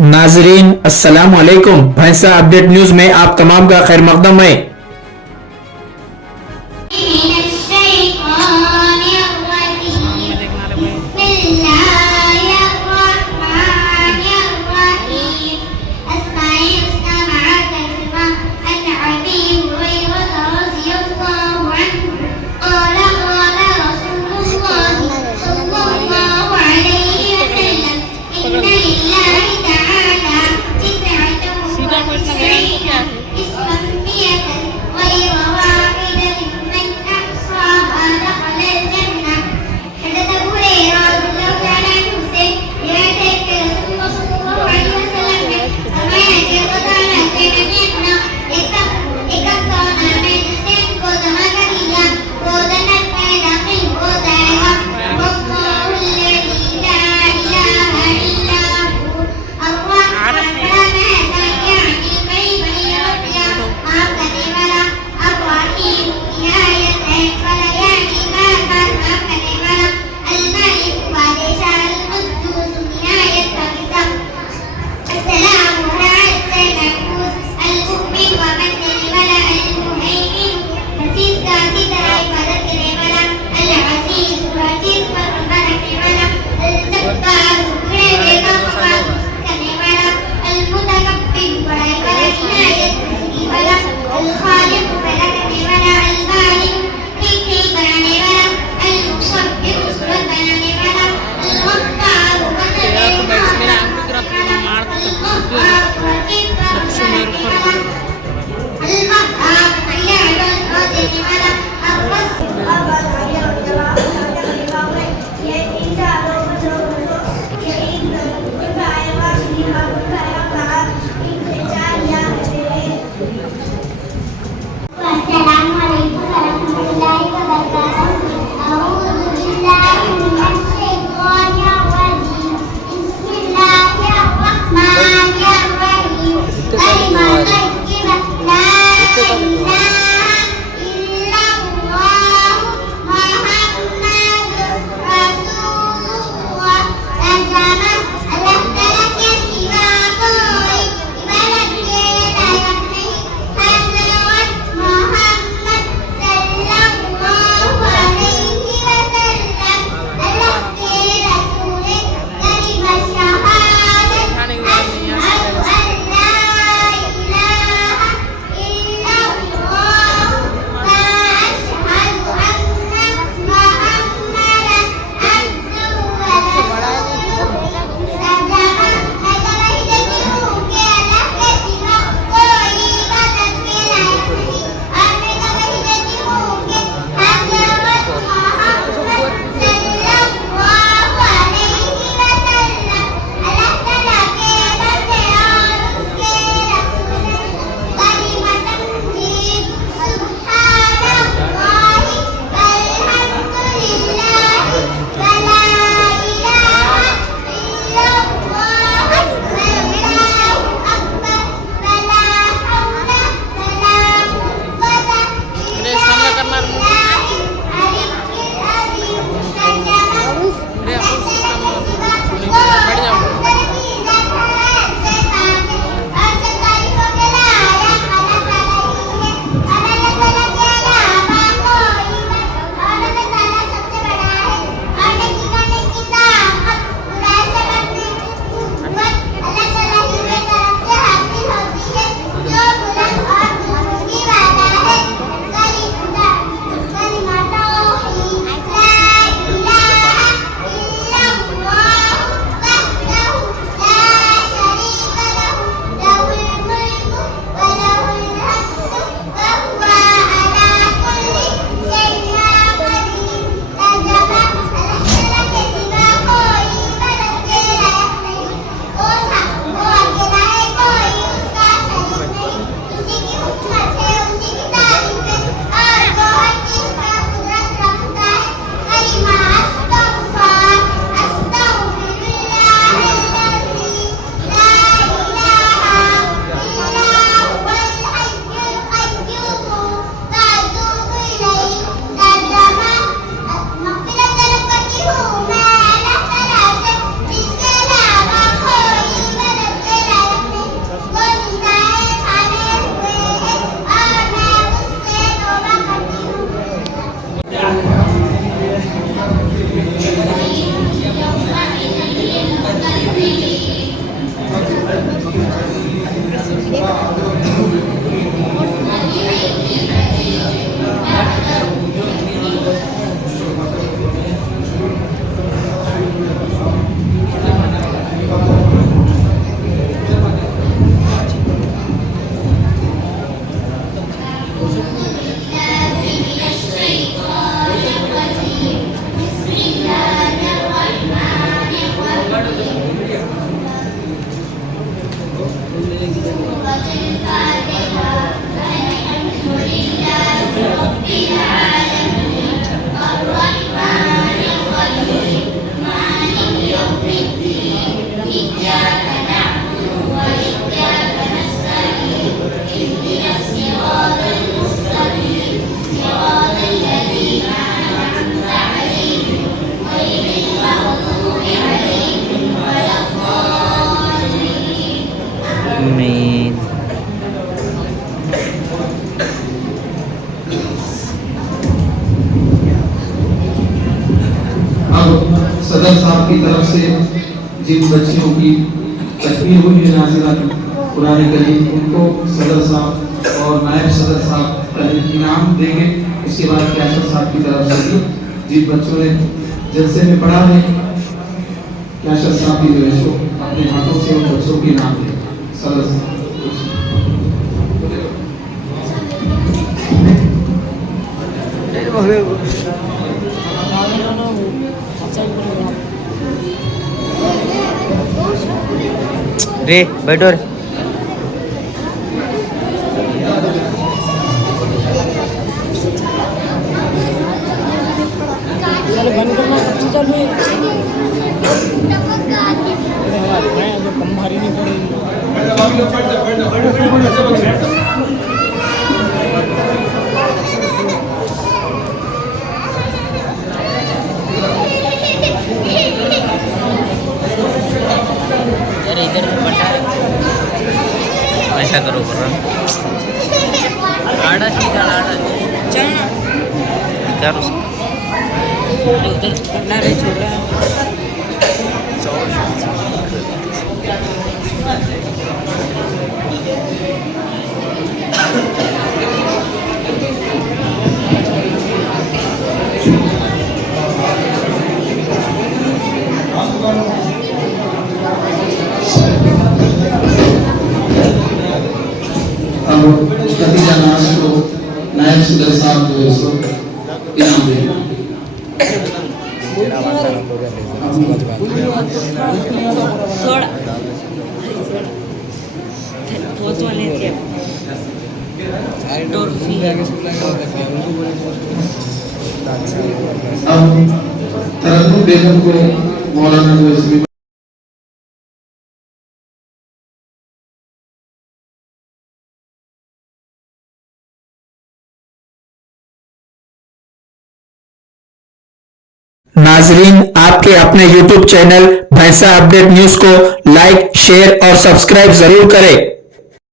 नाजरीन अस्सलाम वालेकुम। भैंसा अपडेट न्यूज में आप तमाम का खैर मकदम है। आमीन। अब सदर साहब की तरफ से जिन बच्चियों की तकमील हुई है नाज़िला कुरान करीम, उनको सदर साहब और नायब सदर साहब का इनाम देंगे। उसके बाद कैशर साहब की तरफ से भी जिन बच्चों ने जलसे में पढ़ा है, कैशर साहब भी जो है सो अपने हाथों से उन बच्चों के नाम दें। सदर साहब रे बैठो रे। बंद करना सबसे चालू है जो कम भारी नहीं पड़ेगी। यार इधर से पटा ऐसा करो कर रहा आड़ा सीधा आड़ा क्या उसका उधर पटना रे छोटा अब खतीजा नाज को नायब सदर साहब जो है सो इनाम देंगे। थोड़ा बहुत वाले थे टॉफी अब तरन्नुम बेगम को मौलाना जो इसमें नाजरीन, आपके अपने YouTube चैनल भैंसा अपडेट न्यूज को लाइक, शेयर और सब्सक्राइब जरूर करें।